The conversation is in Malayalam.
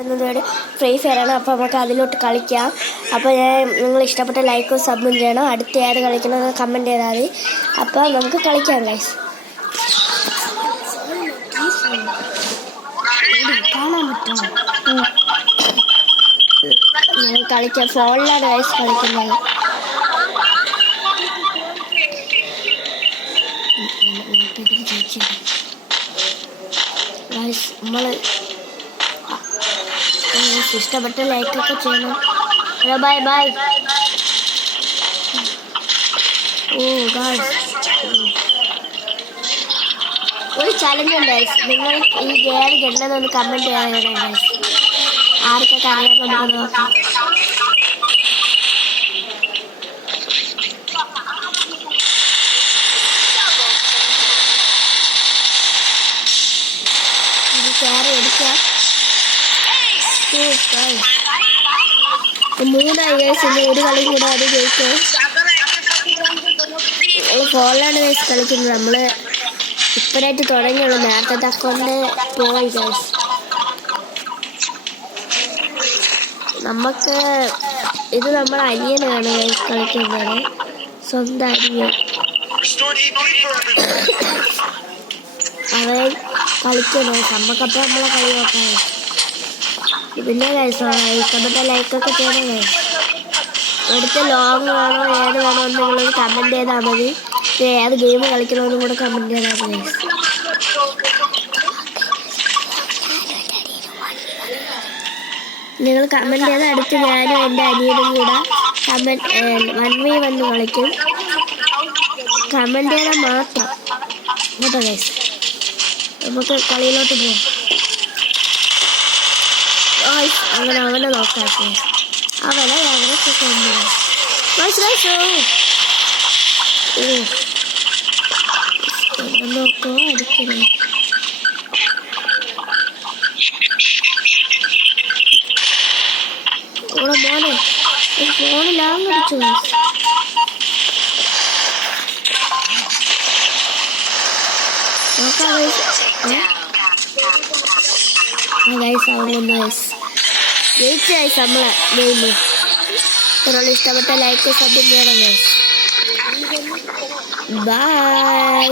എന്നൊരു ഫ്രീ ഫയർ ആണ്. അപ്പോൾ നമുക്ക് അതിലോട്ട് കളിക്കാം. അപ്പോൾ നിങ്ങൾ ഇഷ്ടപ്പെട്ട ലൈക്കും സബ്ബും ചെയ്യണം. അടുത്ത ആര് കളിക്കണമെന്ന് കമൻറ്റ് ചെയ്താൽ മതി. അപ്പോൾ നമുക്ക് കളിക്കാം ഗൈസ്. കളിക്കാം. ഫോണിലാണ് ഗൈസ് കളിക്കുന്നത്. നമ്മൾ ഇഷ്ടപ്പെട്ട ലൈക്കൊക്കെ ചെയ്യണം. Hello bye bye. Oh guys, ഒരു ചലഞ്ച് ഉണ്ട് ഗൈസ്. നിങ്ങൾ ഈ ഗെയിം കണ്ടെന്നൊന്ന് കമൻറ്റ് ചെയ്യാൻ ഗൈസ്. ആർക്കൊക്കെ അറിയാൻ നമുക്ക് നോക്കാം. മൂന്നായി ഗൈസ്. ഇന്ന് ഒരു കളി കൂടെ അത് ജയിക്കും. ഫോണിലാണ് ഗൈസ് കളിക്കുന്നത്. നമ്മൾ ഇപ്പോഴായിട്ട് തുടങ്ങിയുള്ളൂ. നേരത്തെ അക്കൗണ്ട് പോയി ഗൈസ്. നമുക്ക് ഇത് നമ്മുടെ അനിയനാണ് ഗൈസ് കളിക്കുന്നത്. സ്വന്തം അനിയൻ. അവൻ കളിക്കണം. നമുക്കപ്പോൾ നമ്മളെ കളി നോക്കാം. പിന്നെ ഗൈസ് ഇഷ്ടപ്പെട്ട ലൈക്കൊക്കെ ചെയ്യണം ഗൈസ്. അടുത്ത ലോങ് വേണോ ഏത് വേണോ എന്ന് നിങ്ങളൊരു കമൻറ്റ് ചെയ്താൽ മതി. ഏത് ഗെയിം കളിക്കണമെന്നും കൂടെ കമൻറ്റ് ചെയ്താൽ മതി ഗൈസ്. നിങ്ങൾ കമൻറ്റ് ചെയ്താൽ അടുത്ത് ഞാനും എൻ്റെ അനിയനും കൂടെ 1v1 കളിക്കും. കമൻറ്റ് ചെയ്താൽ മാത്രം കേട്ടോ ഗൈസ്. നമുക്ക് കളിയിലോട്ട് പോകാം. അങ്ങനെ അവനെ നോക്കാട്ടെ. അവനെ മനസ്സിലായിട്ടോ. നോക്കോ അടിക്കണേ. ഓടെ മോനെ ഫോണിലാങ് അടിച്ചു. നോക്കാം ഗൈസ്. അവിടെ ഒന്ന് ഗൈസ് ജയിച്ചു ഗൈസ് നമ്മളെ ഗെയിം. നിങ്ങളുടെ ഇഷ്ടപ്പെട്ട ലൈക്ക് സബ്ബ് ചെയ്യണം ഗൈസ്. ബൈ.